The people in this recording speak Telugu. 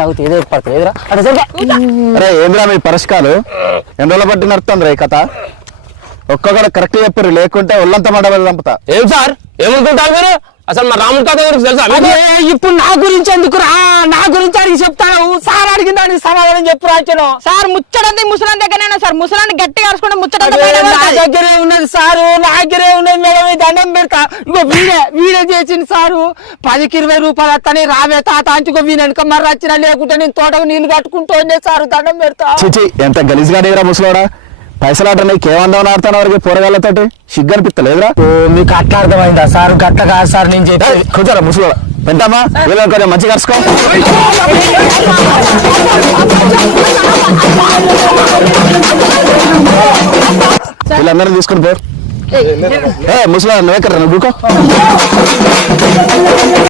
తాగుతుంది ఏదో పడుతుంది ఎదురా అరే ఏమిరా మీ పరిష్కాలు ఎన్ని రోజులు బట్టి నడుతుంది రే కథ ఒక్కొక్కడు కరెక్ట్ చెప్పారు లేకుంటే ఒళ్ళంతా మాట చంపుతా. ఏం సార్ ఏమనుకుంటారు మీరు అసలు మా రాముడి కథ గురించి తెలుసా? ఇప్పుడు నా గురించి ఎందుకురా, నా గురించి అడిగి చెప్తాను. సార్ అడిగిన దానికి సమాధానం చెప్పు రాచను. సార్ ముచ్చడంతా ముసలాన్ దగ్గర సార్, ముసలాన్ని గట్టిగా అరుచుకుంటే ముచ్చట నా దగ్గరే ఉన్నది సారు, నా దగ్గరే ఉన్నది మేడం. దండం పెడతా. ఇంకో వీడే చేసింది సారు. 10-20 రూపాయలు వస్తానే రావే తాత అంచుకో వీనెనక మరి వచ్చినా లేకుంటే నేను తోటకు నీళ్లు కట్టుకుంటూ సారు. దండం పెడతా. చిచి ఎంత గలీజ్గా అడిగిరా ముసలోడా. పైసలాట నీకేమందామని ఆడుతాను వారికి పోరగాళ్ళతో సిగ్గు అనిపిస్తలేదురా. మీకు అట్లా అర్థమైందా సార్? గట్ల కాదు సార్ నేను చెప్పి. కూర్చోరా ముసలోడా. పెంటమ్మా వీళ్ళని కొంచెం మంచిగా కలుసుకో. వీళ్ళందరినీ తీసుకుని పో. ముసలోడా నువ్వెక్కడ నువ్వు